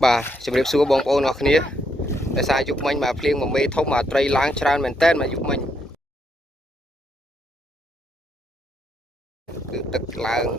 bà chụp đẹp xua bông bông nó kia để sai giúp mình mà phim mà mê thông mà tray láng tràn mình tên mà giúp mình từ tức láng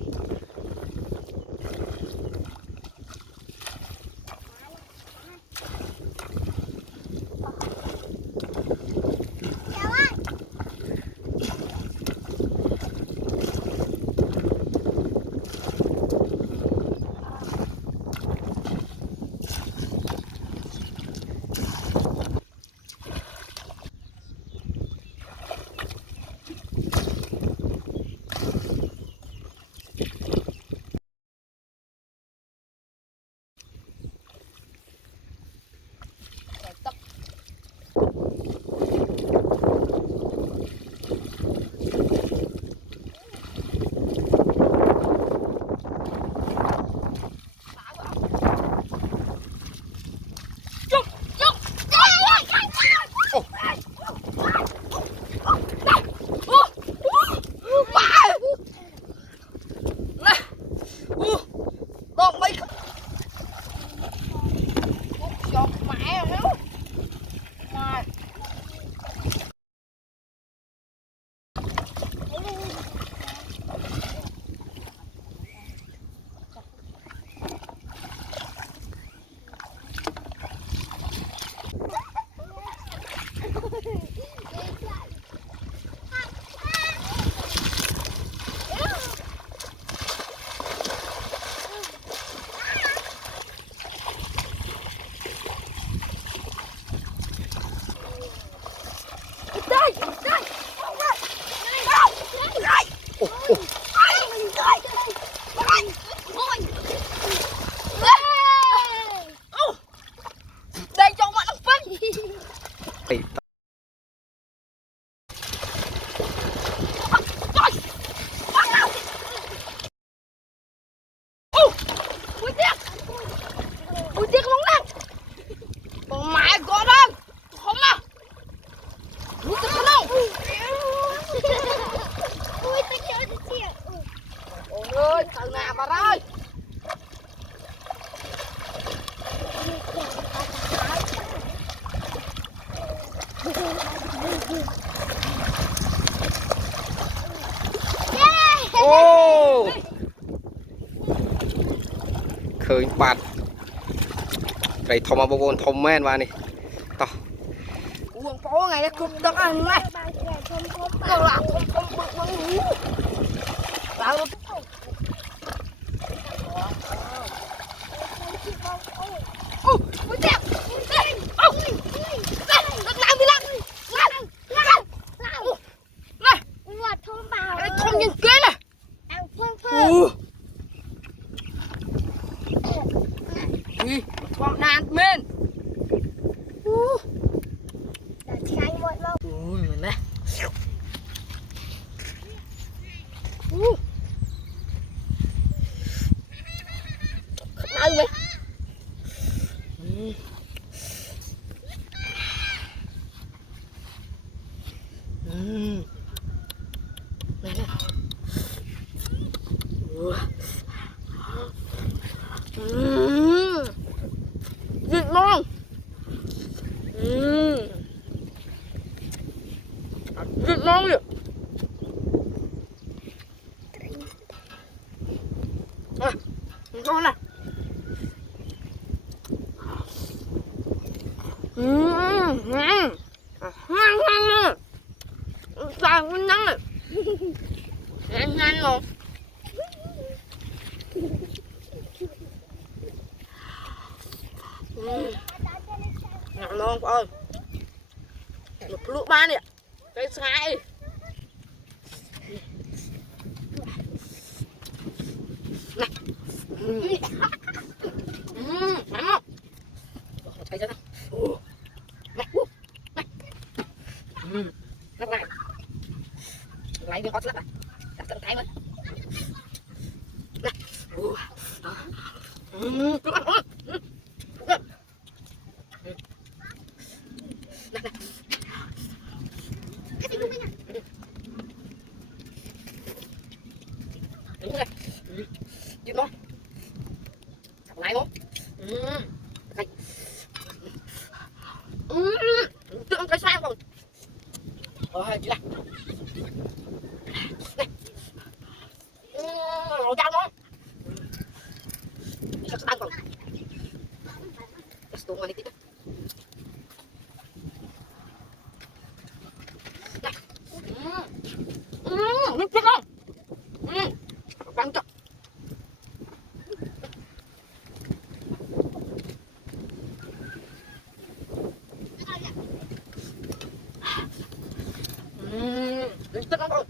khơi bạt đây thom mà bông thom men vào này to uống phố ngày nó cướp đất ăn này đâu là con đàn men ui mình đây đâu vậy này đây vịt ngon vịt ngon vậy ngon này ngon ngon sao ngon ngon nhanh nhanh luôn ngon luôn cô ơi một lũ ba nè cái sai này ngon thấy chưa này này lấy miếng ót lắm à đặt tận tay mới này Chịu không? Này không? Oh, gila. Rojak mo. Isa sa tangkol. Gusto nga nito. Lipit lang. Pangka. Lipit lang bro.